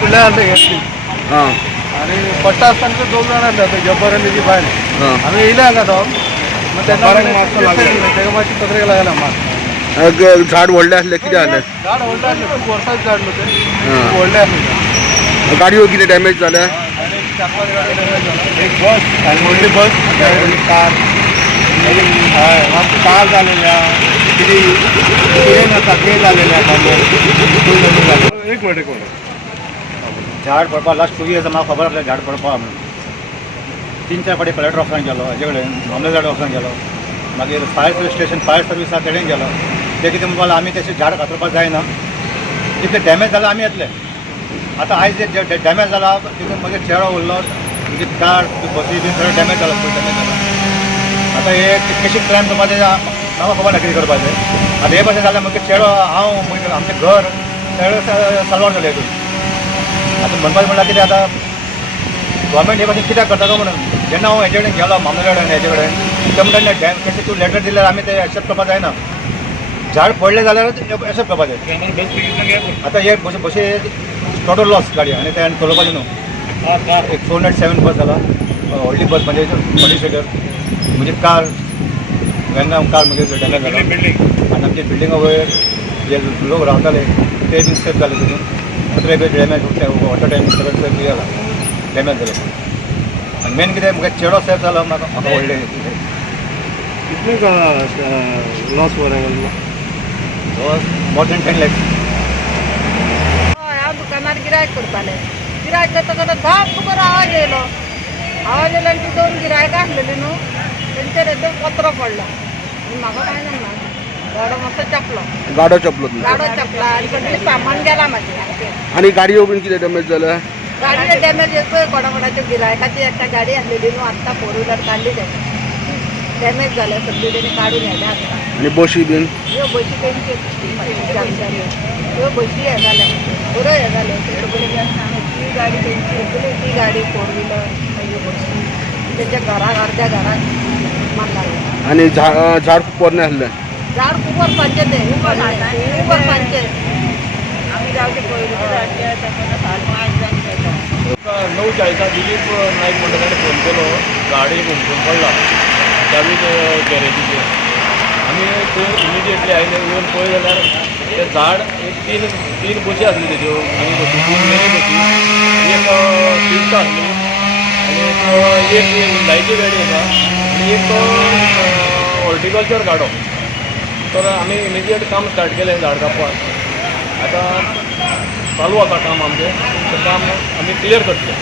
फुडल्या आले घेतली हां आणि पट्टा असताना 2 जण आले होते जब्बारांची बाहेर हां आम्ही येईल का तो मग त्यांना मातशी पत्रिका लागायला मार झाड व्हडले असले किती आले झाड ओढलं असले खूप वर्षाचे झाड होते हां ओढले असले गाडीवर किती डॅमेज झालं आणि 4-5 गाड्या डॅमेज झाल्या एक बस आणि मोठी बस कार झालेल्या किती ट्रेन ते झालेल्या एक मिनिट झाड पडपा लास्ट 2 इयर्स म्हाका खबर आसलें झाड पडपा म्हणून 3-4 फावटी कलेक्टर ऑफिसान गेलो हेजे कडेन मामलेदार ऑफिसान गेलो मागीर फायर स्टेशन फायर सर्विसा कडेन गेलो ते कितें म्हणपाक आमी तशें झाड कातरपाक जायना जितले डॅमेज जाला आमी येतले आतां आयज जे डॅमेज जाला तितून मागीर चेडो उरलो म्हणजे कार बसी बी सगळें डॅमेज जाला फूल डॅमेज जाला आतां हे कशी क्रायम करपाचें म्हाका खबर ना कितें करपाचें आतां हे भशेन जाल्यार मागीर चेडो हांव आमचें घर सगळें साल्वार जालें हितून आतां म्हणपाचें म्हणल्यार कितें आतां गव्हर्मेंट हे भशेन कित्याक करता काय म्हणून जेन्ना हांव हेजे कडेन गेलो मामलेदार कडेन हेजे कडेन ते म्हणटा डॅम कशें तूं लेटर दिल्यार आमी ते एक्सेप्ट करपाक जायना झाड पडलें जाल्यार एक्सेप्ट करपाचें आतां हे बशी टोटल लॉस गाडी आनी ते चलोवपाचें न्हू एक 407 बस जाला व्हडली बस म्हणजे 40 सीटर म्हणजे कार वेंगा कार मागीर डॅमेज जाला आनी आमचे बिल्डिंगा वयर जे लोक रावताले ते बी सेफ जाले तितून सगळे बी डॅमेज वॉटर टँक सगळें बी जाला डॅमेज जाले आनी मेन कितें म्हाका चेडो सेफ जालो म्हाका व्हडलें कितने का लॉस हो रहा है मोर दॅन 10 lakhs हांव दुकानार गिरायक करतालें गिरायक करता करता धाप तुका आवाज येयलो आनी ती 2 गिरायकां आसलेलीं न्हू तेंचेर एकदम कचरो पडलो आनी म्हाका कांय जावना गाडो मातसो चपलो गाडो चपलो तुमचो गाडो चपला आनी सगळें सामान गेलां म्हाजें आणि गाडयो बीन कितें डॅमेज झालं गाडयो डॅमेज येतोय कोणाच्या गिरायकाची एकटा गाडी आसलेली न्हू आत्तां 4 व्हिलर काडली तेणें डॅमेज जाल्या सगळी तेणी काडून येयल्या आतां आणि बशी बीन ह्यो बशी तेंच्यो ह्यो बशी हे जाल्या बऱ्यो हे जाल्यो ती गाडी तेंची ती गाडी 4 व्हिलर ह्यो बशी तेंच्या घराक अर्ध्या घराक मार लागलो आणि झाड खूप पोरणे असले झाड खूप वरपाचें तें खूप वरपाचें आमी गांवचे पयलीं 9:40 दिलीप नायक म्हणटा ताणें फोन केलो गाडी घुमसून पडला चावीक गॅरेजीचेर आमी थंय इमिडिएटली आयले येवन पळय जाल्यार तें झाड एक तीन बशी आसल्यो तेज्यो आनी बशी 2 मिनी बशी एक स्विफ्ट आसली आनी एक हुंडायची गाडी आसा आनी एक हॉर्टिकल्चर गाडो तर आमी इमिडिएट काम स्टार्ट केलें झाड कापपाक आतां चालू आसा काम आमचें तें काम आमी क्लियर करतले